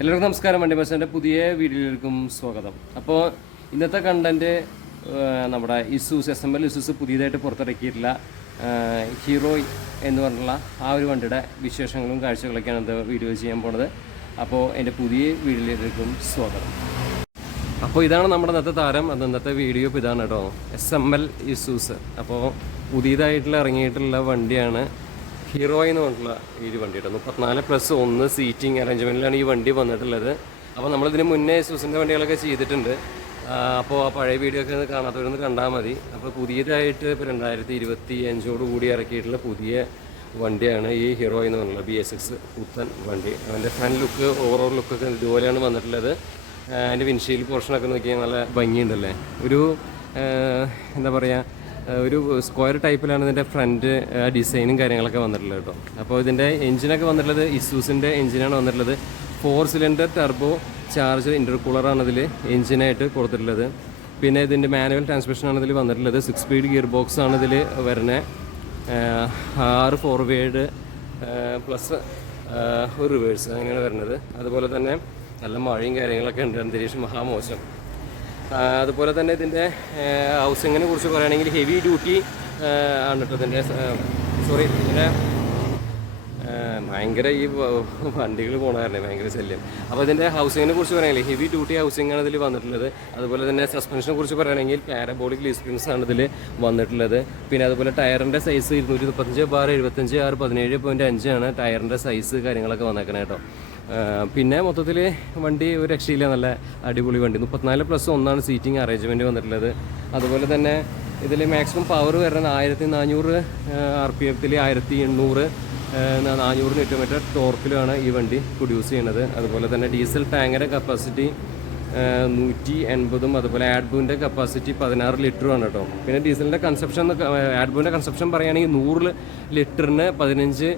എല്ലാവർക്കും നമസ്കാരം. വണ്ടി ബസ്സിൻ്റെ പുതിയ വീഡിയോയിലേക്കും സ്വാഗതം. അപ്പോൾ ഇന്നത്തെ കണ്ടൻറ്റ് നമ്മുടെ ഇസൂസ് SML ഇസൂസ് പുതിയതായിട്ട് പുറത്തിറക്കിയിട്ടുള്ള ഹീറോയ് എന്ന് പറഞ്ഞുള്ള ആ ഒരു വണ്ടിയുടെ വിശേഷങ്ങളും കാഴ്ചകളൊക്കെയാണ് ഇന്നത്തെ വീഡിയോ ചെയ്യാൻ പോണത്. അപ്പോൾ എൻ്റെ പുതിയ വീഡിയോയിലേക്കും സ്വാഗതം. അപ്പോൾ ഇതാണ് നമ്മുടെ ഇന്നത്തെ താരം. അത് ഇന്നത്തെ വീഡിയോ ഇപ്പോൾ ഇതാണ് കേട്ടോ, SML ഇസൂസ്. അപ്പോൾ പുതിയതായിട്ടുള്ള ഇറങ്ങിയിട്ടുള്ള വണ്ടിയാണ് ഹീറോയ് എന്ന് പറഞ്ഞിട്ടുള്ള ഈ ഒരു വണ്ടി കേട്ടോ. 34+1 സീറ്റിംഗ് അറേഞ്ച്മെൻറ്റിലാണ് ഈ വണ്ടി വന്നിട്ടുള്ളത്. അപ്പോൾ നമ്മളിതിന് മുന്നേ ഇസൂസിൻ്റെ വണ്ടികളൊക്കെ ചെയ്തിട്ടുണ്ട്. അപ്പോൾ ആ പഴയ വീഡിയോ ഒക്കെ കാണാത്തവരൊന്ന് കണ്ടാൽ മതി. അപ്പോൾ പുതിയതായിട്ട് ഇപ്പോൾ 2025 കൂടി ഇറക്കിയിട്ടുള്ള പുതിയ വണ്ടിയാണ് ഈ ഹീറോയ് എന്ന് പറഞ്ഞുള്ളത്. BS6 പുത്തൻ വണ്ടി. അതിൻ്റെ ഫ്രണ്ട് ലുക്ക്, ഓവറോൾ ലുക്കൊക്കെ ഇതുപോലെയാണ് വന്നിട്ടുള്ളത്. അതിൻ്റെ വിൻഷീൽഡ് പോർഷനൊക്കെ നോക്കിയാൽ നല്ല ഭംഗിയുണ്ടല്ലേ. ഒരു എന്താ പറയുക, ഒരു സ്ക്വയർ ടൈപ്പിലാണ് ഇതിൻ്റെ ഫ്രണ്ട് ഡിസൈനും കാര്യങ്ങളൊക്കെ വന്നിട്ടുള്ളത് കേട്ടോ. അപ്പോൾ ഇതിൻ്റെ എഞ്ചിനൊക്കെ വന്നിട്ടുള്ളത് ഇസൂസിൻ്റെ എഞ്ചിനാണ് വന്നിട്ടുള്ളത്. 4 സിലിണ്ടർ ടർബോ ചാർജ് ഇൻ്റർകൂളറാണ് ഇതിൽ എഞ്ചിനായിട്ട് കൊടുത്തിട്ടുള്ളത്. പിന്നെ ഇതിൻ്റെ മാനുവൽ ട്രാൻസ്മിഷനാണ് ഇതിൽ വന്നിട്ടുള്ളത്. 6 സ്പീഡ് ഗിയർ ബോക്സ് ആണ് ഇതിൽ വരുന്നത്. 6 ഫോർവേഡ് പ്ലസ് ഒരു റിവേഴ്സ് അങ്ങനെയാണ് വരുന്നത്. അതുപോലെ തന്നെ നല്ല മഴയും കാര്യങ്ങളൊക്കെ ഉണ്ട്, അന്തരീക്ഷം മഹാമോശം. അതുപോലെ തന്നെ ഇതിൻ്റെ ഹൗസിങ്ങിനെ കുറിച്ച് പറയുകയാണെങ്കിൽ ഹെവി ഡ്യൂട്ടി ആണ് കേട്ടോ. ഇതിൻ്റെ ഇതിൻ്റെ ഭയങ്കര ഈ വണ്ടികൾ പോകണമായിരുന്നേ ഭയങ്കര ശല്യം. അപ്പോൾ ഇതിൻ്റെ ഹൗസിങ്ങിനെ കുറിച്ച് പറയുകയാണെങ്കിൽ ഹെവി ഡ്യൂട്ടി ഹൗസിങ്ങാണ് ഇതിൽ വന്നിട്ടുള്ളത്. അതുപോലെ തന്നെ സസ്പെൻഷനെ കുറിച്ച് പറയുകയാണെങ്കിൽ പാരബോളിക് ലീഫ് സ്പ്രിങ്സ് ആണ് ഇതിൽ വന്നിട്ടുള്ളത്. പിന്നെ അതുപോലെ ടയറിൻ്റെ സൈസ് 235/75 17.5 ആണ് ടയറിൻ്റെ സൈസ് കാര്യങ്ങളൊക്കെ വന്നേക്കണേ കേട്ടോ. പിന്നെ മൊത്തത്തിൽ വണ്ടി ഒരു രക്ഷയില്ല, നല്ല അടിപൊളി വണ്ടി. 34+1 സീറ്റിംഗ് അറേഞ്ച്മെൻറ്റ് വന്നിട്ടുള്ളത്. അതുപോലെ തന്നെ ഇതിൽ മാക്സിമം പവർ വരുന്നത് 1400 RPM 1800 400 Nm ടോർക്കിലാണ് ഈ വണ്ടി പ്രൊഡ്യൂസ് ചെയ്യുന്നത്. അതുപോലെ തന്നെ ഡീസൽ ടാങ്കിൻ്റെ കപ്പാസിറ്റി 180, അതുപോലെ ആഡ്ബൂൻ്റെ കപ്പാസിറ്റി 16 ലിറ്ററുമാണ് കേട്ടോ. പിന്നെ ഡീസലിൻ്റെ കൺസപ്ഷൻ, ആഡ്ബൂൻ്റെ കൺസപ്ഷൻ പറയുകയാണെങ്കിൽ 100 ലിറ്ററിന് 15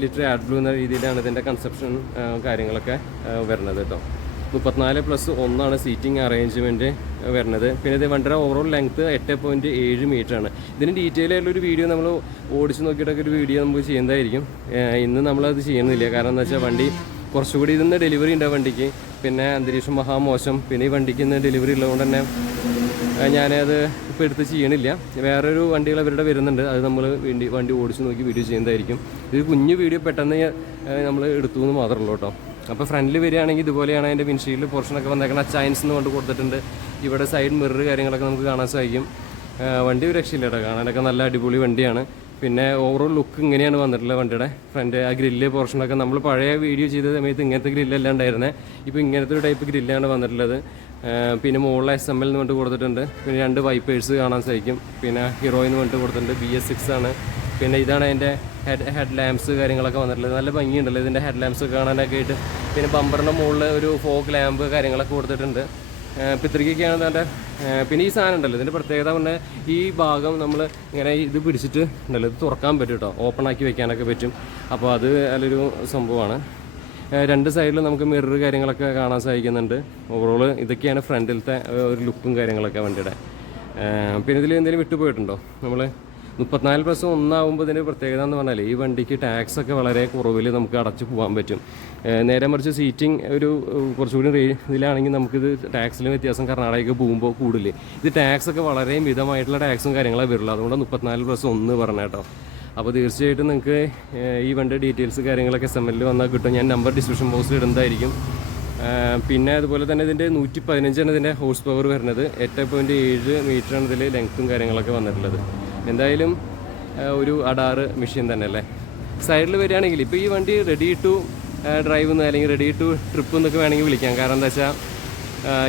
ലിറ്റർ ആഡ്ബ്ലൂ എന്ന രീതിയിലാണ് ഇതിൻ്റെ കൺസപ്ഷൻ കാര്യങ്ങളൊക്കെ വരുന്നത് കേട്ടോ. 34+1 സീറ്റിംഗ് അറേഞ്ച്മെൻറ്റ് വരുന്നത്. പിന്നെ ഇത് വണ്ടിയുടെ ഓവറോൾ ലെങ്ത്ത് 8.7 മീറ്ററാണ്. ഇതിന് ഡീറ്റെയിൽ ആയിട്ടുള്ളൊരു വീഡിയോ നമ്മൾ ഓടിച്ച് നോക്കിയിട്ടൊക്കെ ഒരു വീഡിയോ നമുക്ക് ചെയ്യുന്നതായിരിക്കും. ഇന്ന് നമ്മളത് ചെയ്യുന്നില്ല. കാരണം എന്താ വെച്ചാൽ വണ്ടി കുറച്ചുകൂടി ഇതിന്ന് ഡെലിവറി ഉണ്ട് വണ്ടിക്ക്. പിന്നെ അന്തരീക്ഷം മഹാമോശം. പിന്നെ ഈ വണ്ടിക്ക് ഇന്ന് ഡെലിവറി ഉള്ളതുകൊണ്ട് തന്നെ ഞാനത് ഇപ്പോൾ എടുത്ത് ചെയ്യണില്ല. വേറൊരു വണ്ടികൾ അവരുടെ വരുന്നുണ്ട്, അത് നമ്മൾ വണ്ടി ഓടിച്ച് നോക്കി വീഡിയോ ചെയ്യുന്നതായിരിക്കും. ഇത് കുഞ്ഞു വീഡിയോ പെട്ടെന്ന് നമ്മൾ എടുത്തു എന്ന് മാത്രമേ ഉള്ളൂ കേട്ടോ. അപ്പോൾ ഫ്രണ്ടിൽ വരികയാണെങ്കിൽ ഇതുപോലെയാണ് അതിൻ്റെ വിൻഷീൽഡ് പോർഷനൊക്കെ വന്നേക്കണം. ചൈൻസ് എന്ന് കൊണ്ട് കൊടുത്തിട്ടുണ്ട്. ഇവിടെ സൈഡ് മിറർ കാര്യങ്ങളൊക്കെ നമുക്ക് കാണാൻ സാധിക്കും. വണ്ടി ഒരു രക്ഷയില്ല കേട്ടോ, കാണാനൊക്കെ നല്ല അടിപൊളി വണ്ടിയാണ്. പിന്നെ ഓവറോൾ ലുക്ക് ഇങ്ങനെയാണ് വന്നിട്ടുള്ളത് വണ്ടിയുടെ ഫ്രണ്ട്. ആ ഗ്രില്ല് പോർഷനൊക്കെ നമ്മൾ പഴയ വീഡിയോ ചെയ്ത സമയത്ത് ഇങ്ങനത്തെ ഗ്രില്ലല്ല ഉണ്ടായിരുന്നത്. ഇപ്പോൾ ഇങ്ങനത്തെ ഒരു ടൈപ്പ് ഗ്രില്ലാണ് വന്നിട്ടുള്ളത്. പിന്നെ മുകളിൽ SML എന്ന് പറഞ്ഞിട്ട് കൊടുത്തിട്ടുണ്ട്. പിന്നെ 2 വൈപ്പേഴ്സ് കാണാൻ സാധിക്കും. പിന്നെ ഹീറോയിൻ പറഞ്ഞിട്ട് കൊടുത്തിട്ടുണ്ട്. BS6 ആണ്. പിന്നെ ഇതാണ് അതിൻ്റെ ഹെഡ് ലാമ്പ്സ് കാര്യങ്ങളൊക്കെ വന്നിട്ടുള്ളത്. നല്ല ഭംഗിയുണ്ടല്ലോ ഇതിൻ്റെ ഹെഡ് ലാമ്പ്സ് കാണാനൊക്കെ ആയിട്ട്. പിന്നെ ബമ്പറിൻ്റെ മുകളിൽ ഒരു ഫോഗ് ലാമ്പ് കാര്യങ്ങളൊക്കെ കൊടുത്തിട്ടുണ്ട്. പിത്രിക്കൊക്കെയാണ് അതിൻ്റെ. പിന്നെ ഈ സാധനം ഉണ്ടല്ലോ, ഇതിൻ്റെ പ്രത്യേകത പറഞ്ഞാൽ ഈ ഭാഗം നമ്മൾ ഇങ്ങനെ ഇത് പിടിച്ചിട്ട് ഉണ്ടല്ലോ, ഇത് തുറക്കാൻ പറ്റും കേട്ടോ, ഓപ്പൺ ആക്കി വെക്കാനൊക്കെ പറ്റും. അപ്പോൾ അത് നല്ലൊരു സംഭവമാണ്. 2 സൈഡിൽ നമുക്ക് മിറർ കാര്യങ്ങളൊക്കെ കാണാൻ സാധിക്കുന്നുണ്ട്. ഓവറോൾ ഇതൊക്കെയാണ് ഫ്രണ്ടിലത്തെ ഒരു ലുക്കും കാര്യങ്ങളൊക്കെ വണ്ടിയുടെ. പിന്നെ ഇതിൽ എന്തെങ്കിലും വിട്ടുപോയിട്ടുണ്ടോ? നമ്മൾ 34+1 ആകുമ്പോൾ ഇതിൻ്റെ പ്രത്യേകത എന്ന് പറഞ്ഞാൽ ഈ വണ്ടിക്ക് ടാക്സ് ഒക്കെ വളരെ കുറവിൽ നമുക്ക് അടച്ചു പോകാൻ പറ്റും. നേരെ മറിച്ച് സീറ്റിംഗ് ഒരു കുറച്ചുകൂടി ഇതിലാണെങ്കിൽ നമുക്കിത് ടാക്സിലും വ്യത്യാസം കർണാടകയ്ക്ക് പോകുമ്പോൾ കൂടില്ലേ. ഇത് ടാക്സ് ഒക്കെ വളരെ മിതമായിട്ടുള്ള ടാക്സും കാര്യങ്ങളൊക്കെ വരുള്ളൂ. അതുകൊണ്ട് 34+1 പറഞ്ഞ കേട്ടോ. അപ്പോൾ തീർച്ചയായിട്ടും നിങ്ങൾക്ക് ഈ വണ്ടി ഡീറ്റെയിൽസ് കാര്യങ്ങളൊക്കെ SML വന്നാൽ കിട്ടും. ഞാൻ നമ്പർ ഡിസ്ക്രിപ്ഷൻ ബോക്സിൽ ഇടുന്നതായിരിക്കും. പിന്നെ അതുപോലെ തന്നെ ഇതിൻ്റെ 115 ഇതിൻ്റെ ഹോഴ്സ് പവർ വരുന്നത്. 8.7 മീറ്ററാണ് ഇതിൽ ലെങ്ത്തും കാര്യങ്ങളൊക്കെ വന്നിട്ടുള്ളത്. എന്തായാലും ഒരു അഡാറ് മെഷീൻ തന്നെ അല്ലേ. സൈഡിൽ വരികയാണെങ്കിൽ ഇപ്പോൾ ഈ വണ്ടി റെഡി ടു ഡ്രൈവ് എന്ന് അല്ലെങ്കിൽ റെഡി ടു ട്രിപ്പ് എന്നൊക്കെ വേണമെങ്കിൽ വിളിക്കാം. കാരണം എന്താ വെച്ചാൽ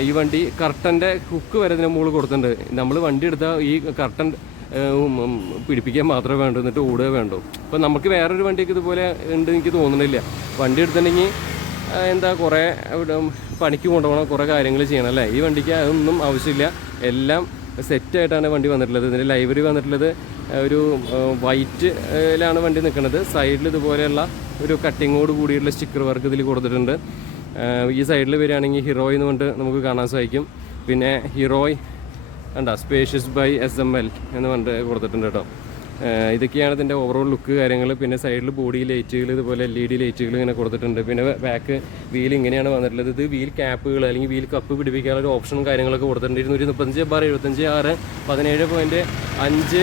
ഈ വണ്ടി കർട്ടൻ്റെ ഹുക്ക് വരെ ഇതിന് മുകളിൽ കൊടുത്തിട്ടുണ്ട്. നമ്മൾ വണ്ടി എടുത്താൽ ഈ കർട്ടൻ പിടിപ്പിക്കാൻ മാത്രമേ വേണ്ടൂ, എന്നിട്ട് ഓടുക വേണ്ടൂ. അപ്പോൾ നമുക്ക് വേറൊരു വണ്ടിയൊക്കെ ഇതുപോലെ ഉണ്ട് എനിക്ക് തോന്നുന്നില്ല. വണ്ടി എടുത്തിട്ടുണ്ടെങ്കിൽ എന്താ കുറേ പണിക്ക് കൊണ്ടുപോകണം, കുറേ കാര്യങ്ങൾ ചെയ്യണം അല്ലേ. ഈ വണ്ടിക്ക് അതൊന്നും ആവശ്യമില്ല. എല്ലാം സെറ്റായിട്ടാണ് വണ്ടി വന്നിട്ടുള്ളത്. ഇതിൻ്റെ ലൈബ്രറി വന്നിട്ടുള്ളത് ഒരു വൈറ്റിലാണ് വണ്ടി നിൽക്കുന്നത്. സൈഡിൽ ഇതുപോലെയുള്ള ഒരു കട്ടിങ്ങോട് കൂടിയുള്ള സ്റ്റിക്കർ വർക്ക് ഇതിൽ കൊടുത്തിട്ടുണ്ട്. ഈ സൈഡിൽ വരികയാണെങ്കിൽ ഹീറോയ് എന്ന് പറഞ്ഞിട്ട് നമുക്ക് കാണാൻ സാധിക്കും. പിന്നെ ഹീറോയ് സ്പേഷ്യസ് ബൈ SML എന്ന് പറഞ്ഞിട്ട് കൊടുത്തിട്ടുണ്ട് കേട്ടോ. ഇതൊക്കെയാണ് ഇതിൻ്റെ ഓവറോൾ ലുക്ക് കാര്യങ്ങൾ. പിന്നെ സൈഡിൽ ബോഡി ലൈറ്റുകൾ, ഇതുപോലെ LED ലൈറ്റുകൾ ഇങ്ങനെ കൊടുത്തിട്ടുണ്ട്. പിന്നെ ബാക്ക് വീൽ ഇങ്ങനെയാണ് വന്നിട്ടുള്ളത്. ഇത് വീൽ ക്യാപ്പുകൾ അല്ലെങ്കിൽ വീൽ കപ്പ് പിടിപ്പിക്കാനുള്ള ഒരു ഓപ്ഷനും കാര്യങ്ങളൊക്കെ കൊടുത്തിട്ടുണ്ട്. 235/75 17.5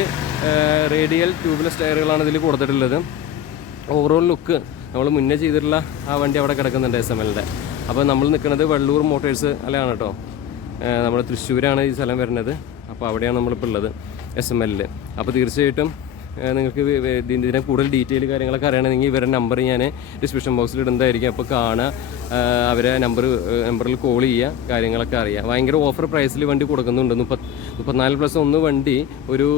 റേഡിയൽ ട്യൂബ്ലെസ് ടയറുകളാണ് ഇതിൽ കൊടുത്തിട്ടുള്ളത്. ഓവറോൾ ലുക്ക് നമ്മൾ മുന്നേ ചെയ്തിട്ടുള്ള ആ വണ്ടി അവിടെ കിടക്കുന്നുണ്ട് SMLൻ്റെ. അപ്പോൾ നമ്മൾ നിൽക്കുന്നത് വെള്ളൂർ മോട്ടേഴ്സ് അല്ലാണ് കേട്ടോ. നമ്മൾ തൃശ്ശൂരാണ് ഈ സ്ഥലം വരുന്നത്. അപ്പോൾ അവിടെയാണ് നമ്മളിപ്പോൾ ഉള്ളത് SMLൽ. അപ്പോൾ തീർച്ചയായിട്ടും നിങ്ങൾക്ക് ഇതിനെ കൂടുതൽ ഡീറ്റെയിൽ കാര്യങ്ങളൊക്കെ അറിയണമെങ്കിൽ ഇവരുടെ നമ്പർ ഞാൻ ഡിസ്ക്രിപ്ഷൻ ബോക്സിൽ ഇടുന്നതായിരിക്കും. അപ്പോൾ കാണുക, അവരെ നമ്പറിൽ കോൾ ചെയ്യുക, കാര്യങ്ങളൊക്കെ അറിയാം. ഭയങ്കര ഓഫർ പ്രൈസിൽ വണ്ടി കൊടുക്കുന്നുണ്ട്. 34+1 വണ്ടി ഒരു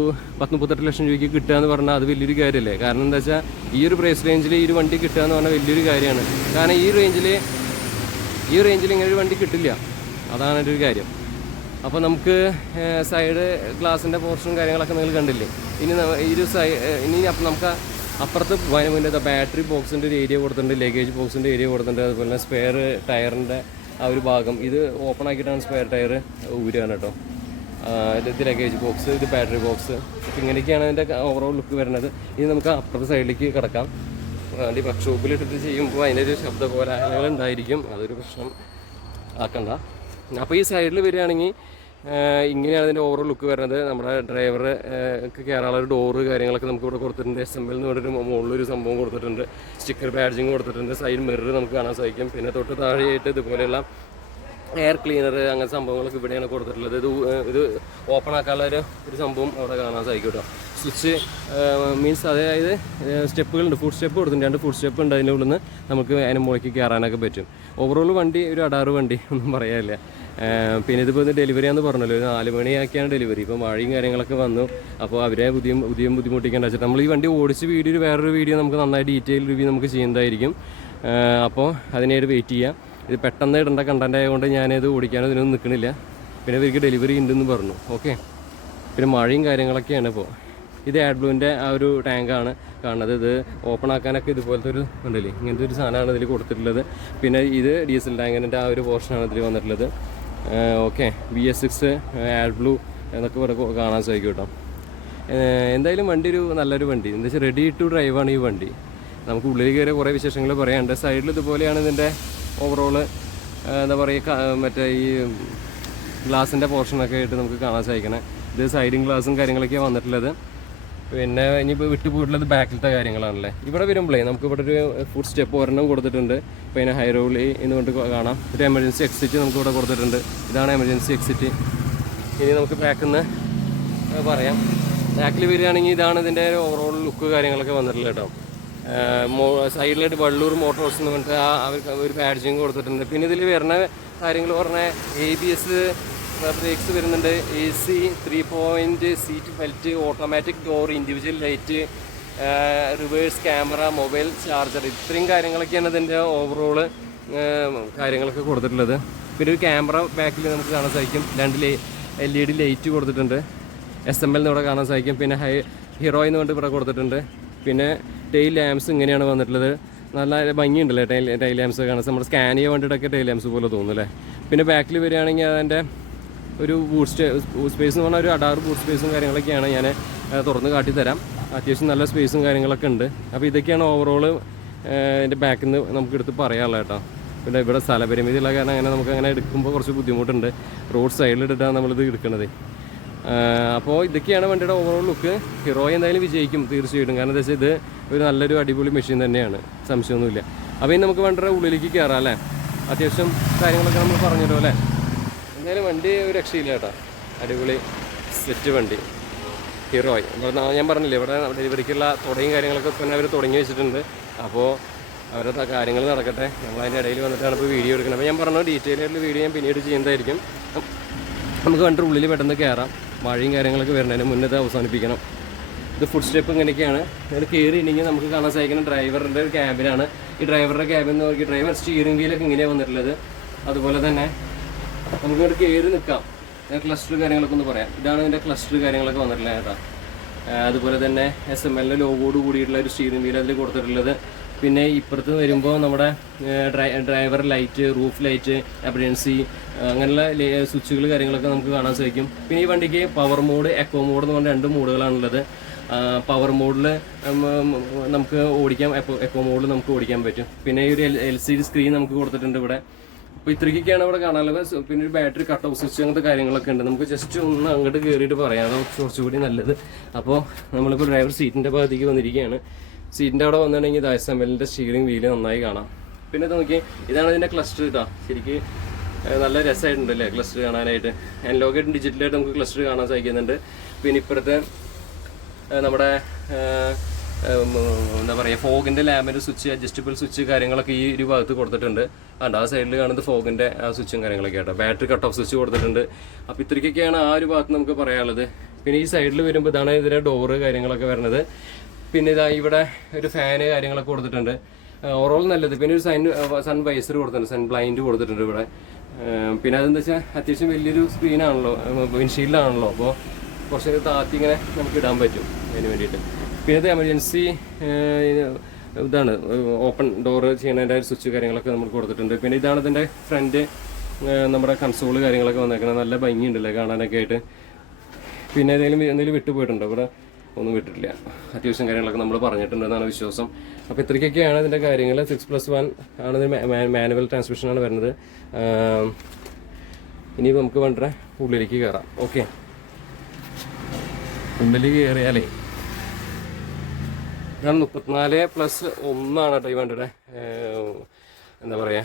10-38 ലക്ഷം രൂപയ്ക്ക് കിട്ടുക എന്ന് പറഞ്ഞാൽ അത് വലിയൊരു കാര്യമല്ലേ. കാരണം എന്താ വെച്ചാൽ ഈ ഒരു പ്രൈസ് റേഞ്ചിൽ ഈ ഒരു വണ്ടി കിട്ടുക എന്ന് പറഞ്ഞാൽ വലിയൊരു കാര്യമാണ്. കാരണം ഈ റേഞ്ചിൽ ഇങ്ങനെ ഒരു വണ്ടി കിട്ടില്ല, അതാണ് ഒരു കാര്യം. അപ്പോൾ നമുക്ക് സൈഡ് ഗ്ലാസിൻ്റെ പോർഷനും കാര്യങ്ങളൊക്കെ നിങ്ങൾ കണ്ടില്ലേ. ഇനി നമുക്ക് അപ്പുറത്ത് പോകാൻ മുന്നേ ബാറ്ററി ബോക്സിൻ്റെ ഒരു ഏരിയ കൊടുത്തിട്ടുണ്ട്, ലഗേജ് ബോക്സിൻ്റെ ഏരിയ കൊടുത്തിട്ടുണ്ട്. അതുപോലെ തന്നെ സ്പെയർ ടയറിൻ്റെ ആ ഒരു ഭാഗം ഇത് ഓപ്പൺ ആക്കിയിട്ടാണ് സ്പെയർ ടയർ ഊരുകയാണ് കേട്ടോ. ഇത് ലഗേജ് ബോക്സ്, ഇത് ബാറ്ററി ബോക്സ്. അപ്പോൾ ഇങ്ങനെയൊക്കെയാണ് അതിൻ്റെ ഓവറോൾ ലുക്ക് വരുന്നത്. ഇനി നമുക്ക് അപ്പുറത്തെ സൈഡിലേക്ക് കിടക്കാം. വണ്ടി വർക്ക്ഷോപ്പിലിട്ടിട്ട് ചെയ്യുമ്പോൾ അതിൻ്റെ ഒരു ശബ്ദ കോലാഹലങ്ങൾ ഉണ്ടായിരിക്കും, അതൊരു പ്രശ്നം ആക്കണ്ട. അപ്പോൾ ഈ സൈഡിൽ വരികയാണെങ്കിൽ ഇങ്ങനെയാണ് അതിൻ്റെ ഓവറോൾ ലുക്ക് വരുന്നത്. നമ്മുടെ ഡ്രൈവറെ കയറാനുള്ള ഒരു ഡോറ് കാര്യങ്ങളൊക്കെ നമുക്ക് ഇവിടെ കൊടുത്തിട്ടുണ്ട്. SML എന്ന് പറഞ്ഞൊരു മുകളിലൊരു സംഭവം കൊടുത്തിട്ടുണ്ട്. സ്റ്റിക്കർ ബാഡ്ജിങ് കൊടുത്തിട്ടുണ്ട്. സൈഡ് മിറർ നമുക്ക് കാണാൻ സാധിക്കും. പിന്നെ തൊട്ട് താഴെയായിട്ട് ഇതുപോലെയുള്ള എയർ ക്ലീനർ അങ്ങനെ സംഭവങ്ങളൊക്കെ ഇവിടെയാണ് കൊടുത്തിട്ടുള്ളത്. ഇത് ഓപ്പൺ ആക്കാനുള്ള ഒരു സംഭവം അവിടെ കാണാൻ സാധിക്കും കേട്ടോ. സ്വിച്ച് മീൻസ് അതായത് സ്റ്റെപ്പുകളുണ്ട്, ഫുഡ് സ്റ്റെപ്പ് കൊടുത്തിട്ടുണ്ട്. 2 ഫുഡ് സ്റ്റെപ്പ് ഉണ്ട്. അതിൻ്റെ ഉള്ളിൽ നിന്ന് നമുക്ക് അതിന് മുകളിലേക്ക് കയറാനൊക്കെ പറ്റും. ഓവറോൾ വണ്ടി ഒരു അടാറ് വണ്ടി, ഒന്നും പറയാനില്ല. പിന്നെ ഇതിപ്പോൾ ഡെലിവറി ആണെന്ന് പറഞ്ഞല്ലോ, 4 മണിയാക്കിയാണ് ഡെലിവറി. ഇപ്പോൾ മഴയും കാര്യങ്ങളൊക്കെ വന്നു. അപ്പോൾ അവരെ ബുദ്ധിമുട്ടിക്കേണ്ട വെച്ചിട്ട് നമ്മൾ ഈ വണ്ടി ഓടിച്ച് വേറൊരു വീഡിയോ നമുക്ക് നന്നായി ഡീറ്റെയിൽ റിവ്യൂ നമുക്ക് ചെയ്യുന്നതായിരിക്കും. അപ്പോൾ അതിനായിട്ട് വെയിറ്റ് ചെയ്യാം. ഇത് പെട്ടെന്ന് ഇടേണ്ട കണ്ടൻ്റ് ആയതുകൊണ്ട് ഞാനിത് ഓടിക്കാനോ ഇതിനൊന്നും നിൽക്കണില്ല. പിന്നെ ഇവർക്ക് ഡെലിവറി ഉണ്ടെന്ന് പറഞ്ഞു. ഓക്കെ. പിന്നെ മഴയും കാര്യങ്ങളൊക്കെയാണ് ഇപ്പോൾ. ഇത് AdBlueൻ്റെ ആ ഒരു ടാങ്കാണ് കാണുന്നത്. ഇത് ഓപ്പൺ ആക്കാനൊക്കെ ഇതുപോലത്തെ ഒരു ഉണ്ടല്ലേ, ഇങ്ങനത്തെ ഒരു സാധനമാണ് ഇതിൽ കൊടുത്തിട്ടുള്ളത്. പിന്നെ ഇത് ഡീസൽ ടാങ്കിൻ്റെ ആ ഒരു പോർഷനാണ് ഇതിൽ വന്നിട്ടുള്ളത്. ഓക്കെ. BS6 AdBlue എന്നൊക്കെ ഇവിടെ കാണാൻ സാധിക്കും കേട്ടോ. എന്തായാലും വണ്ടി ഒരു നല്ലൊരു വണ്ടി, എന്താ വെച്ചാൽ റെഡി ടു ഡ്രൈവാണ് ഈ വണ്ടി. നമുക്ക് ഉള്ളിൽ കയറിയ കുറേ വിശേഷങ്ങൾ പറയാനുണ്ട്. സൈഡിൽ ഇതുപോലെയാണ് ഇതിൻ്റെ ഓവറോള് എന്താ പറയുക, മറ്റേ ഈ ഗ്ലാസിൻ്റെ പോർഷനൊക്കെ ആയിട്ട് നമുക്ക് കാണാൻ സാധിക്കണം. ഇത് സൈഡിങ് ഗ്ലാസും കാര്യങ്ങളൊക്കെയാണ് വന്നിട്ടുള്ളത്. പിന്നെ ഇനിയിപ്പോൾ വിട്ടുപോയിട്ടുള്ളത് ബാക്കിലത്തെ കാര്യങ്ങളാണല്ലേ. ഇവിടെ വരുമ്പോഴേ നമുക്ക് ഇവിടെ ഒരു ഫുഡ് സ്റ്റെപ്പ് ഒരെണ്ണം കൊടുത്തിട്ടുണ്ട്. പിന്നെ ഹൈറോളി എന്നുകൊണ്ട് കാണാം. ഒരു എമർജൻസി എക്സിറ്റ് നമുക്ക് ഇവിടെ കൊടുത്തിട്ടുണ്ട്. ഇതാണ് എമർജൻസി എക്സിറ്റ്. ഇനി നമുക്ക് ബാക്കിൽ നിന്ന് പറയാം. ബാക്കിൽ വരികയാണെങ്കിൽ ഇതാണ് ഇതിൻ്റെ ഓവറോൾ ലുക്ക് കാര്യങ്ങളൊക്കെ വന്നിട്ടുള്ളത് കേട്ടോ. സൈഡിലായിട്ട് വെള്ളൂർ മോട്ടോഴ്സ് എന്ന് പറഞ്ഞിട്ട് അവർക്ക് ഒരു ബാഡ്ജിങ് കൊടുത്തിട്ടുണ്ട്. പിന്നെ ഇതിൽ വരുന്ന കാര്യങ്ങൾ പറഞ്ഞാൽ ABS ബ്രേക്സ് വരുന്നുണ്ട്, AC 3-point seat belt, automatic door, individual light, reverse camera, mobile charger, ഇത്രയും കാര്യങ്ങളൊക്കെയാണ് ഇതിൻ്റെ ഓവറോള് കാര്യങ്ങളൊക്കെ കൊടുത്തിട്ടുള്ളത്. പിന്നെ ഒരു ക്യാമറ ബാക്കിൽ നമുക്ക് കാണാൻ സാധിക്കും. 2 LED ലൈറ്റ് കൊടുത്തിട്ടുണ്ട്. SML എന്നിവിടെ കാണാൻ സാധിക്കും. പിന്നെ ഹീറോ എന്ന് പറഞ്ഞിട്ട് ഇവിടെ കൊടുത്തിട്ടുണ്ട്. പിന്നെ ടെയിൽ ലാംപ്സ് ഇങ്ങനെയാണ് വന്നിട്ടുള്ളത്. നല്ല ഭംഗിയുണ്ടല്ലേ ടൈൽ ലാംപ്സ് കാണാൻ. നമ്മൾ സ്കാൻ ചെയ്യാൻ വേണ്ടിയിട്ടൊക്കെ ടൈൽ ലാംപ്സ് പോലെ തോന്നുന്നല്ലേ. പിന്നെ ബാക്കിൽ വരികയാണെങ്കിൽ അതിൻ്റെ ഒരു ബൂട്ട് സ്പേസ് എന്ന് പറഞ്ഞാൽ ഒരു അടാറ് ബൂട്ട് സ്പേസും കാര്യങ്ങളൊക്കെയാണ്. ഞാൻ തുറന്ന് കാട്ടിത്തരാം. അത്യാവശ്യം നല്ല സ്പേസും കാര്യങ്ങളൊക്കെ ഉണ്ട്. അപ്പോൾ ഇതൊക്കെയാണ് ഓവറോള് എൻ്റെ ബാക്കിൽ നിന്ന് നമുക്ക് എടുത്ത് പറയാനുള്ളത് കേട്ടോ. പിന്നെ ഇവിടെ സ്ഥലപരിമിതിയുള്ള കാരണം അങ്ങനെ നമുക്ക് അങ്ങനെ എടുക്കുമ്പോൾ കുറച്ച് ബുദ്ധിമുട്ടുണ്ട്. റോഡ് സൈഡിലിട്ടിട്ടാണ് നമ്മളിത് എടുക്കുന്നത്. അപ്പോൾ ഇതൊക്കെയാണ് വണ്ടിയുടെ ഓവറോൾ ലുക്ക്. ഹീറോ എന്തായാലും വിജയിക്കും തീർച്ചയായിട്ടും. കാരണം എന്താ വെച്ചാൽ ഇത് ഒരു നല്ലൊരു അടിപൊളി മെഷീൻ തന്നെയാണ്, സംശയമൊന്നുമില്ല. അപ്പോൾ ഇനി നമുക്ക് വണ്ടിയുടെ ഉള്ളിലേക്ക് കയറാം അല്ലേ. അത്യാവശ്യം കാര്യങ്ങളൊക്കെ നമ്മൾ പറഞ്ഞല്ലോ അല്ലേ. എന്തായാലും വണ്ടി ഒരു രക്ഷയില്ല കേട്ടോ, അടിപൊളി സെറ്റ് വണ്ടി ഹീറോ. ഞാൻ പറഞ്ഞില്ലേ ഇവിടെ ഡെലിവറിക്കുള്ള തുടങ്ങിയ കാര്യങ്ങളൊക്കെ പിന്നെ അവർ തുടങ്ങി വെച്ചിട്ടുണ്ട്. അപ്പോൾ അവരുടെ കാര്യങ്ങൾ നടക്കട്ടെ. നമ്മളതിൻ്റെ ഇടയിൽ വന്നിട്ടാണ് ഇപ്പോൾ വീഡിയോ എടുക്കുന്നത്. അപ്പോൾ ഞാൻ പറഞ്ഞു ഡീറ്റെയിൽ ആയിട്ടുള്ള വീഡിയോ ഞാൻ പിന്നീട് ചെയ്യുന്നതായിരിക്കും. നമുക്ക് വണ്ടിയുടെ ഉള്ളിൽ പെട്ടെന്ന് കയറാം. മഴയും കാര്യങ്ങളൊക്കെ വരുന്നതിന് മുന്നേ അവസാനിപ്പിക്കണം. ഇത് ഫുഡ് സ്റ്റെപ്പ് ഇങ്ങനെയൊക്കെയാണ്. ഇതിൽ കയറിയില്ലെങ്കിൽ നമുക്ക് കാണാൻ സാധിക്കുന്ന ഡ്രൈവറിൻ്റെ ഒരു ക്യാബിനാണ്. ഈ ഡ്രൈവറുടെ ക്യാബിൻ എന്ന് നോക്കി ഡ്രൈവർ സ്റ്റിയറിംഗ് വീലൊക്കെ ഇങ്ങനെയാണ് വന്നിട്ടുള്ളത്. അതുപോലെ തന്നെ നമുക്ക് ഇവിടെ കയറി നിൽക്കാം. ക്ലസ്റ്റർ കാര്യങ്ങളൊക്കെ ഒന്ന് പറയാം. ഇതാണ് ഇതിൻ്റെ ക്ലസ്റ്റർ കാര്യങ്ങളൊക്കെ വന്നിട്ടുള്ളത് കേട്ടോ. അതുപോലെ തന്നെ SML ലോഗോട് കൂടിയിട്ടുള്ള ഒരു സ്റ്റിയറിംഗ് വീൽ അതിൽ കൊടുത്തിട്ടുള്ളത്. പിന്നെ ഇപ്പുറത്ത് വരുമ്പോൾ നമ്മുടെ driver light, roof light, emergency അങ്ങനെയുള്ള സ്വിച്ചുകൾ കാര്യങ്ങളൊക്കെ നമുക്ക് കാണാൻ സാധിക്കും. പിന്നെ ഈ വണ്ടിക്ക് പവർ മോഡ്, എക്കോ മോഡ് എന്ന് പറഞ്ഞ 2 മോഡുകളാണുള്ളത്. പവർ മോഡിൽ നമുക്ക് ഓടിക്കാം, എക്കോ മോഡിൽ നമുക്ക് ഓടിക്കാൻ പറ്റും. പിന്നെ ഈ ഒരു LCD സ്ക്രീൻ നമുക്ക് കൊടുത്തിട്ടുണ്ട് ഇവിടെ. അപ്പോൾ ഇത്രയ്ക്കൊക്കെയാണ് ഇവിടെ കാണാനുള്ളത്. പിന്നെ ഒരു ബാറ്ററി കട്ട് ഓഫ് സ്വിച്ച് അങ്ങനത്തെ കാര്യങ്ങളൊക്കെ ഉണ്ട്. നമുക്ക് ജസ്റ്റ് ഒന്ന് അങ്ങോട്ട് കയറിയിട്ട് പറയാം, അതാണ് കുറച്ചുകൂടി നല്ലത്. അപ്പോൾ നമ്മളിപ്പോൾ ഡ്രൈവർ സീറ്റിൻ്റെ ഭാഗത്തേക്ക് വന്നിരിക്കുകയാണ്. സീറ്റിൻ്റെ അവിടെ വന്നിട്ടുണ്ടെങ്കിൽ ദാസമലിൻ്റെ സ്റ്റിയറിംഗ് വീല് നന്നായി കാണാം. പിന്നെ നോക്കി, ഇതാണ് ഇതിൻ്റെ ക്ലസ്റ്റർ കേട്ടോ. ശരിക്കും നല്ല രസമായിട്ടുണ്ടല്ലേ ക്ലസ്റ്റർ കാണാനായിട്ട്. അനലോഗായിട്ടും ഡിജിറ്റലായിട്ട് നമുക്ക് ക്ലസ്റ്റർ കാണാൻ സാധിക്കുന്നുണ്ട്. പിന്നെ ഇപ്പുറത്തെ നമ്മുടെ എന്താ പറയുക, ഫോഗിൻ്റെ ലാമ്പിൻ്റെ സ്വിച്ച്, അഡ്ജസ്റ്റബിൾ സ്വിച്ച് കാര്യങ്ങളൊക്കെ ഈ ഒരു ഭാഗത്ത് കൊടുത്തിട്ടുണ്ട്. ആ സൈഡിൽ കാണുന്നത് ഫോഗിൻ്റെ ആ സ്വിച്ചും കാര്യങ്ങളൊക്കെ ആട്ടോ. ബാറ്ററി കട്ട് ഓഫ് സ്വിച്ച് കൊടുത്തിട്ടുണ്ട്. അപ്പോൾ ഇത്രയ്ക്കൊക്കെയാണ് ആ ഒരു ഭാഗത്ത് നമുക്ക് പറയാനുള്ളത്. പിന്നെ ഈ സൈഡിൽ വരുമ്പോൾ ഇതാണ് ഇതിൻ്റെ ഡോറ് കാര്യങ്ങളൊക്കെ വരുന്നത്. പിന്നെ ഇതാ ഇവിടെ ഒരു ഫാന് കാര്യങ്ങളൊക്കെ കൊടുത്തിട്ടുണ്ട്. ഓവറോൾ നല്ലത്. പിന്നെ ഒരു സൺ വൈസർ കൊടുത്തിട്ടുണ്ട്, സൺ ബ്ലൈൻഡ് കൊടുത്തിട്ടുണ്ട് ഇവിടെ. പിന്നെ അതെന്താ വെച്ചാൽ അത്യാവശ്യം വലിയൊരു സ്ക്രീനാണല്ലോ, വിൻഷീൽഡാണല്ലോ. അപ്പോൾ കുറച്ച് താത്തി ഇങ്ങനെ നമുക്ക് ഇടാൻ പറ്റും അതിന് വേണ്ടിയിട്ട്. പിന്നെ ഇത് എമർജൻസി ഇതാണ്, ഓപ്പൺ ഡോറ് ചെയ്യുന്നതിൻ്റെ സ്വിച്ച് കാര്യങ്ങളൊക്കെ നമുക്ക് കൊടുത്തിട്ടുണ്ട്. പിന്നെ ഇതാണ് ഇതിൻ്റെ ഫ്രണ്ട് നമ്മുടെ കൺസോള് കാര്യങ്ങളൊക്കെ വന്നേക്കുന്നത്. നല്ല ഭംഗിയുണ്ടല്ലേ കാണാനൊക്കെ ആയിട്ട്. പിന്നെ എന്തെങ്കിലും വിട്ടുപോയിട്ടുണ്ടോ? ഇവിടെ ഒന്നും വിട്ടിട്ടില്ല. അത്യാവശ്യം കാര്യങ്ങളൊക്കെ നമ്മൾ പറഞ്ഞിട്ടുണ്ടെന്നാണ് വിശ്വാസം. അപ്പോൾ ഇത്രയ്ക്കൊക്കെയാണ് ഇതിൻ്റെ കാര്യങ്ങൾ. 6+1 ആണ് ഇത്, മാനുവൽ ട്രാൻസ്മിഷനാണ് വരുന്നത്. ഇനി നമുക്ക് വേണ്ട ഉള്ളിലേക്ക് കയറാം. ഓക്കെ, ഉള്ളിലേക്ക് കയറിയാലേ ഇതാണ് 34+1 കേട്ടോ ഈ വണ്ടിയുടെ എന്താ പറയുക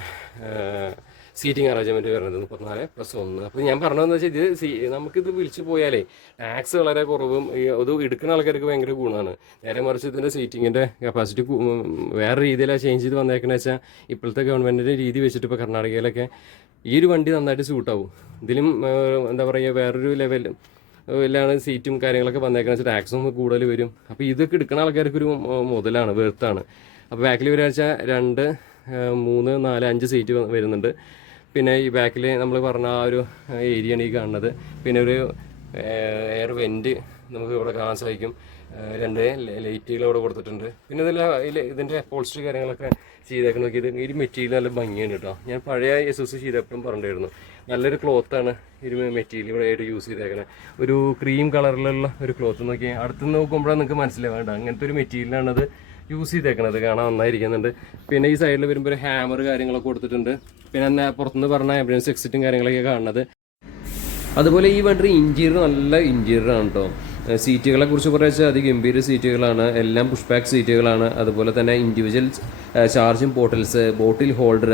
സീറ്റിംഗ് അറേഞ്ച്മെൻറ്റ് വരുന്നത്. 34+1. അപ്പോൾ ഞാൻ പറഞ്ഞതെന്ന് വെച്ചാൽ ഇത് നമുക്കിത് വിളിച്ച് പോയാലേ ടാക്സ് വളരെ കുറവും അത് എടുക്കുന്ന ആൾക്കാർക്ക് ഭയങ്കര ഗുണമാണ്. നേരെ മറിച്ച് ഇതിൻ്റെ സീറ്റിങ്ങിൻ്റെ കപ്പാസിറ്റി വേറെ രീതിയിലാണ് ചേഞ്ച് ചെയ്ത് വന്നേക്കുന്നത് വെച്ചാൽ ഇപ്പോഴത്തെ ഗവൺമെൻറ്റിൻ്റെ രീതി വെച്ചിട്ട് ഇപ്പോൾ കർണാടകയിലൊക്കെ ഈ ഒരു വണ്ടി നന്നായിട്ട് സൂട്ടാവും. ഇതിലും എന്താ പറയുക വേറൊരു ലെവലാണ് സീറ്റും കാര്യങ്ങളൊക്കെ വന്നേക്കുന്നത് വെച്ചാൽ ടാക്സും കൂടുതൽ വരും. അപ്പോൾ ഇതൊക്കെ എടുക്കുന്ന ആൾക്കാർക്കൊരു മുതലാണ്, വെറുത്താണ്. അപ്പോൾ ബാക്കിൽ ഒരാഴ്ച 2, 3, 4, 5 സീറ്റ് വരുന്നുണ്ട്. പിന്നെ ഈ ബാക്കിൽ നമ്മൾ പറഞ്ഞ ആ ഒരു ഏരിയയാണ് ഈ കാണുന്നത്. പിന്നെ ഒരു എയർ വെൻറ്റ് നമുക്ക് ഇവിടെ കാണാൻ സാധിക്കും. 2 ലൈറ്റുകൾ ഇവിടെ കൊടുത്തിട്ടുണ്ട്. പിന്നെ ഇതിൻ്റെ അപ്പോൾസ്റ്ററി കാര്യങ്ങളൊക്കെ ചെയ്തേക്കണം. നോക്കി, ഇത് മെറ്റീരിയൽ നല്ല ഭംഗിയാണ് കേട്ടോ. ഞാൻ പഴയ SUV ചെയ്തപ്പോഴും പറഞ്ഞിരുന്നു, നല്ലൊരു ക്ലോത്താണ് ഇത് മെറ്റീരിയൽ ഇവിടെ ആയിട്ട് യൂസ് ചെയ്തേക്കണേ. ഒരു ക്രീം കളറിലുള്ള ഒരു ക്ലോത്ത്. നോക്കി, അടുത്ത് നോക്കുമ്പോഴാണ് നിങ്ങൾക്ക് മനസ്സിലാവേണ്ട അങ്ങനത്തെ ഒരു മെറ്റീരിയലാണത് യൂസ് ചെയ്തേക്കണത്. കാണാൻ നന്നായിരിക്കുന്നുണ്ട്. പിന്നെ ഈ സൈഡിൽ വരുമ്പോൾ ഒരു ഹാമർ കാര്യങ്ങളൊക്കെ കൊടുത്തിട്ടുണ്ട്. പിന്നെ പുറത്തുനിന്ന് പറഞ്ഞ എമർജൻസി എക്സിറ്റും കാര്യങ്ങളൊക്കെ കാണുന്നത്. അതുപോലെ ഈ വണ്ടി ഇൻറ്റീരിയർ നല്ല ഇൻറ്റീരിയറാണ് കേട്ടോ. സീറ്റുകളെ കുറിച്ച് പറയുക അതിഗംഭീര സീറ്റുകളാണ്. എല്ലാം പുഷ് ബാക്ക് സീറ്റുകളാണ്. അതുപോലെ തന്നെ ഇൻഡിവിജ്വൽ ചാർജിങ് പോർട്ടൽസ്, ബോട്ടിൽ ഹോൾഡർ,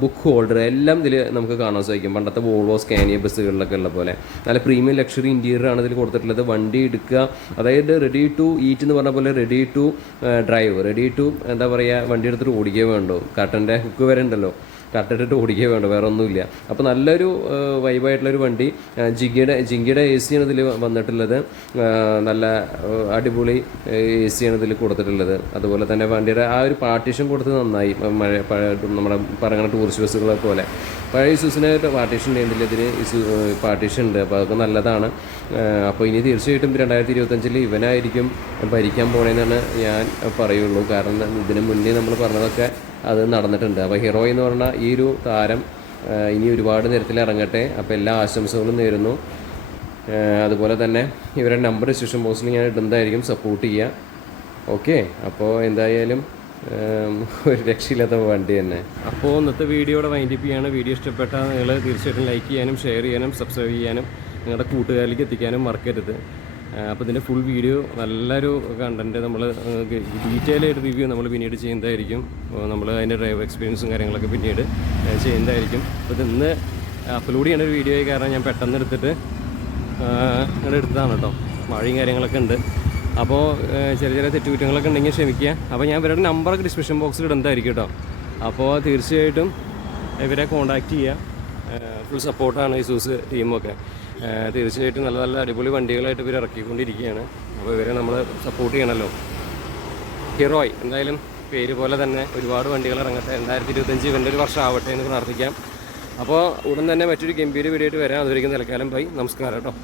ബുക്ക് ഹോൾഡർ എല്ലാം ഇതിൽ നമുക്ക് കാണാൻ സാധിക്കും. പണ്ടത്തെ വോൾവോ സ്കാനിയ ബസ്സുകളിലൊക്കെ ഉള്ള പോലെ നല്ല പ്രീമിയം ലക്ഷറി ഇൻറ്റീരിയറാണ് ഇതിൽ കൊടുത്തിട്ടുള്ളത്. വണ്ടി എടുക്കുക, അതായത് റെഡി ടു ഈറ്റ് എന്ന് പറഞ്ഞ പോലെ ready to drive, ready to എന്താ പറയുക വണ്ടി എടുത്തിട്ട് ഓടിക്കുക വേണ്ടോ. കട്ടൻ്റെ ഹുക്ക് വരെ ഉണ്ടല്ലോ, കട്ടിട്ടിട്ട് ഓടിക്കുക വേണ്ട, വേറെ ഒന്നുമില്ല. അപ്പോൾ നല്ലൊരു വൈബായിട്ടുള്ളൊരു വണ്ടി. ജിങ്കിയുടെ AC ആണ് ഇതിൽ വന്നിട്ടുള്ളത്. നല്ല അടിപൊളി AC ആണ് ഇതിൽ കൊടുത്തിട്ടുള്ളത്. അതുപോലെ തന്നെ വണ്ടിയുടെ ആ ഒരു പാർട്ടീഷൻ കൊടുത്തത് നന്നായി. നമ്മുടെ പറയുന്ന ടൂറിസ്റ്റ് ബസ്സുകളെ പോലെ പഴയ ഇസ്യൂസിനായിട്ട് പാർട്ടീഷൻ ഉണ്ടെങ്കിൽ ഇതിന് പാർട്ടീഷൻ ഉണ്ട്. അപ്പോൾ അതൊക്കെ നല്ലതാണ്. അപ്പോൾ ഇനി തീർച്ചയായിട്ടും 2025 ഇവനായിരിക്കും ഭരിക്കാൻ പോകണമെന്നാണ് ഞാൻ പറയുള്ളൂ. കാരണം ഇതിന് മുന്നേ നമ്മൾ പറഞ്ഞതൊക്കെ അത് നടന്നിട്ടുണ്ട്. അപ്പോൾ ഹീറോ എന്ന് പറഞ്ഞാൽ ഈ ഒരു താരം ഇനി ഒരുപാട് നിരത്തിൽ ഇറങ്ങട്ടെ. അപ്പോൾ എല്ലാ ആശംസകളും നേരുന്നു. അതുപോലെ തന്നെ ഇവരുടെ നമ്പർ ഡിസ്ക്രിപ്ഷൻ ബോക്സിൽ ഞാൻ ഇടുന്നതായിരിക്കും, സപ്പോർട്ട് ചെയ്യുക. ഓക്കെ, അപ്പോൾ എന്തായാലും ഒരു രക്ഷയില്ലാത്ത വണ്ടി തന്നെ. അപ്പോൾ ഇന്നത്തെ വീഡിയോയുടെ വൈൻഡപ്പ് ചെയ്യാണ്. വീഡിയോ ഇഷ്ടപ്പെട്ടാൽ നിങ്ങൾ തീർച്ചയായിട്ടും ലൈക്ക് ചെയ്യാനും ഷെയർ ചെയ്യാനും സബ്സ്ക്രൈബ് ചെയ്യാനും നിങ്ങളുടെ കൂട്ടുകാരിലേക്ക് എത്തിക്കാനും മറക്കരുത്. അപ്പോൾ ഇതിൻ്റെ ഫുൾ വീഡിയോ നല്ലൊരു കണ്ടൻറ്റ് നമ്മൾ ഡീറ്റെയിൽ ആയിട്ട് റിവ്യൂ നമ്മൾ പിന്നീട് ചെയ്യുന്നതായിരിക്കും. നമ്മൾ അതിൻ്റെ ഡ്രൈവ് എക്സ്പീരിയൻസും കാര്യങ്ങളൊക്കെ പിന്നീട് ചെയ്യുന്നതായിരിക്കും. അപ്പോൾ ഇത് ഇന്ന് അപ്ലോഡ് ചെയ്യേണ്ട ഒരു വീഡിയോ ആയി കാരണം ഞാൻ പെട്ടെന്ന് എടുത്തിട്ട് ഇങ്ങനെ എടുത്തതാണ് കേട്ടോ. മഴയും കാര്യങ്ങളൊക്കെ ഉണ്ട്. അപ്പോൾ ചെറിയ തെറ്റുകുറ്റങ്ങളൊക്കെ ഉണ്ടെങ്കിൽ ക്ഷമിക്കുക. അപ്പോൾ ഞാൻ ഇവരുടെ നമ്പറൊക്കെ ഡിസ്ക്രിപ്ഷൻ ബോക്സിൽ ഇടുന്നതായിരിക്കും കേട്ടോ. അപ്പോൾ തീർച്ചയായിട്ടും ഇവരെ കോൺടാക്റ്റ് ചെയ്യുക. ഫുൾ സപ്പോർട്ടാണ് ഈ സൂസ് ടീമൊക്കെ. തീർച്ചയായിട്ടും നല്ല നല്ല അടിപൊളി വണ്ടികളായിട്ട് ഇവർ ഇറക്കിക്കൊണ്ടിരിക്കുകയാണ്. അപ്പോൾ ഇവരെ നമ്മൾ സപ്പോർട്ട് ചെയ്യണമല്ലോ. ഹീറോയ് എന്തായാലും പേര് പോലെ തന്നെ ഒരുപാട് വണ്ടികൾ ഇറങ്ങട്ടെ. 2025 ഇവൻ്റെ ഒരു വർഷം ആവട്ടെ എന്ന് പ്രാർത്ഥിക്കാം. അപ്പോൾ ഉടൻ തന്നെ മറ്റൊരു ഗംഭീര വീഡിയോ ആയിട്ട് വരാം. അതുവരെയും തൽക്കാലം ബൈ, നമസ്കാരം കേട്ടോ.